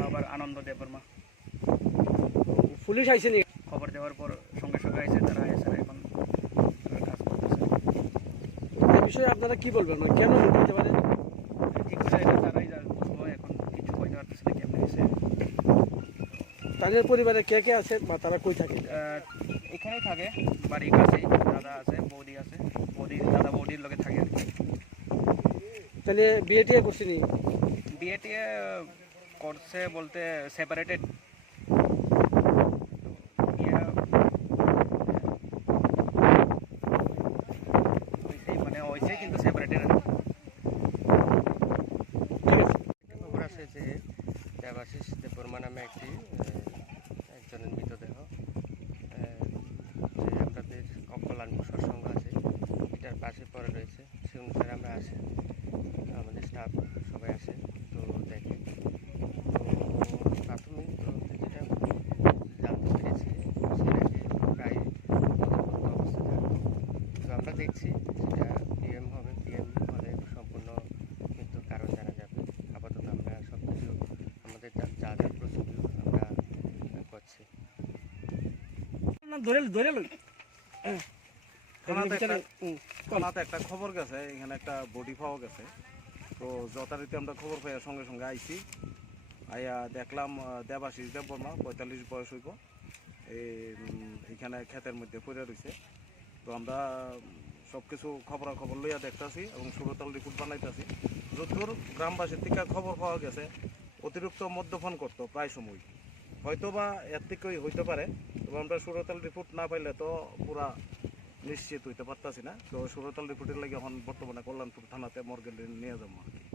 বাবার আনন্দ দেববর্মা। পুলিশ আইছে নি? খবর দেওয়ার পর সঙ্গে সঙ্গে আইসে, তারা এসে এখন তারা কাজ করতেছে। এই বিষয়ে আপনারা কি বলবেন, মানে কেন দিতে পারে? কি করে এটা তারাই বুঝবো, এখন কিছু কইতে পারতেছে না কেমন এসে। তাদের পরিবারে কে কে আছে বা তারা কই থাকে? এখানেই থাকে, বাড়ির কাছেই। দাদা আছে, বৌদি আছে, দাদা বৌদির লগে থাকে আর কি। তাহলে বিয়ে টিয়ে করছি নি? বিয়ে টিয়ে করছে বলতে সেপারেটেড। মানে হয়েছে কিন্তু সেপারেটেড। খবর আসে যে দেবাশিস দেববর্মা নামে একজনের মৃতদেহ যে আমাদের কল্যাণ প্রসার সংঘ আছে এটার পাশে পড়ে রয়েছে। সে অনুসারে আমরা আসি, আমাদের স্টাফ সবাই আসে, তো দেখে। তো প্রাথমিক তদন্তে যেটা জানতে পেরেছি সেটাকে প্রায় মধ্যবর্তী অবস্থা থাকবে। তো আমরা দেখছি সেটা পিএম হবে, পিএম হলে সম্পূর্ণ মৃত্যুর কারণ জানা যাবে। আপাতত আমরা সব কিছু আমাদের যা যা প্রসিডিউর আমরা করছি। থানাতে একটা খবর গেছে, এখানে একটা বডি পাওয়া গেছে। তো যথারীতি আমরা খবর পাইয়া সঙ্গে সঙ্গে আইছি। আইয়া দেখলাম দেবাশিস দেববর্মা 45 বয়স হইব, এইখানে ক্ষেতের মধ্যে পড়ে রয়েছে। তো আমরা সব কিছু খবরাখবর লইয়া দেখতেছি এবং সুরতাল রিপোর্ট বানাইতেছি। যতদূর গ্রামবাসীর থেকে খবর পাওয়া গেছে অতিরিক্ত মদ্যপান করতো প্রায় সময়, হয়তো বা এর থেকেই হইতে পারে। তবে আমরা সুরতাল রিপোর্ট না পাইলে তো পুরা নিশ্চিত হইতে পারতাছি না। তো সুরতাল রিপোর্টের লাগে এখন বর্তমানে কল্যাণপুর থানাতে মর্গে নিয়ে যাবো আর কি।